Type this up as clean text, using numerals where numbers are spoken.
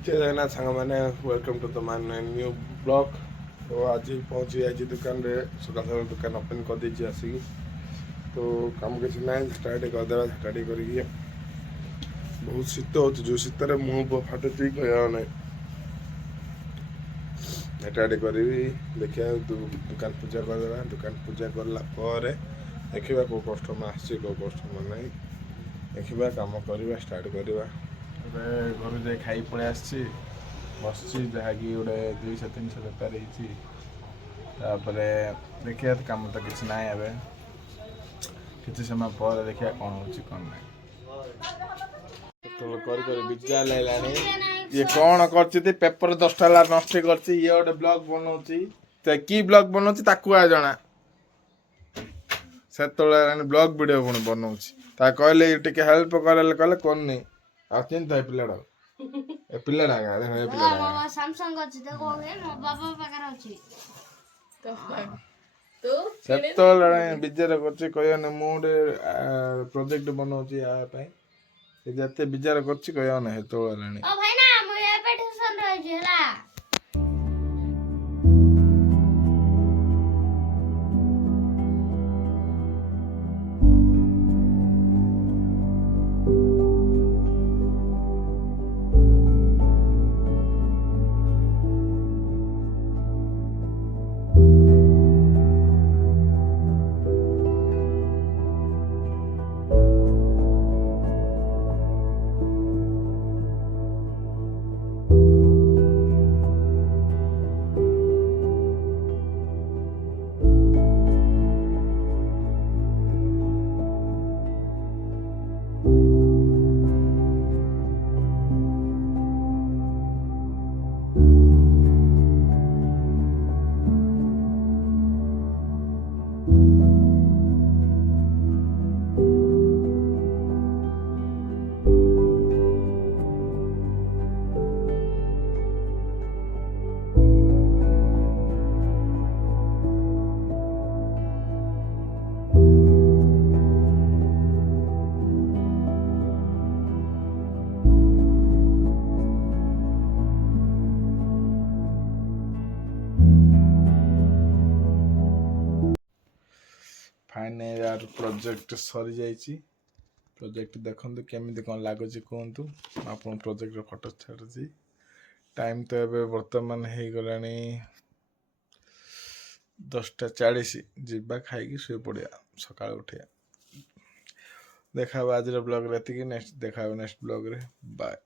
जय जगन्नाथ सांग मैंने वेलकम टू द मान न्यू ब्लॉग। तो आज पहुँची आज दुकान रे सकाल सकाल दुकान ओपन कर दी आसिक तो कम किसी ना स्टार्ट करदे स्टार्ट कर बहुत शीत हो जो शीतर मुँह फाटुची कह ना स्टार्ट करी देखिए दुकान पूजा करदे दुकान पूजा कला देखा कौ कस्टमर आसी कौ कस्टमर ना देखा कम करवा स्टार्ट करवा घर जाए खाई पलि आसी बस जहाँकि गोटे 200-300 बेपार होपर देखिए कम तो किसी ना किसी समय पर देखिए कौन हो कौन ना विजा लानी ये कौन कर पेपर 10टा नष्ट कर गोटे ब्लॉग बनाऊँ कि ब्लॉग बनाऊँ आ जना से ब्लॉग वीडियो पुणी बनाऊँ कहले टे हेल्प कले कौन नहीं आ चिंता है पिलाड़ा ए पिलाड़ा ए पिलाड़ा सैमसंग अछि देखो हे मो बाबा पाकर अछि तो सेतले विचार करछि कहया न मोडे प्रोजेक्ट बनाउछि आ पई से जते विचार करछि कहया न हेतोलानी ओ भाई ना मो एपे ट्यूशन रहै छी हला फाइन यार प्रोजेक्ट सरी जाइए प्रोजेक्ट देखते केमी कौन लगुच कहतु आप प्रोजेक्ट फोटो छाड़ी टाइम तो ये बर्तमान हो गला 10:40 जीवा खाई शुई पड़ा सका उठिया देखा आज ब्लॉग रेती नेक्स्ट देखा नेक्स्ट ब्लॉग रे बाय।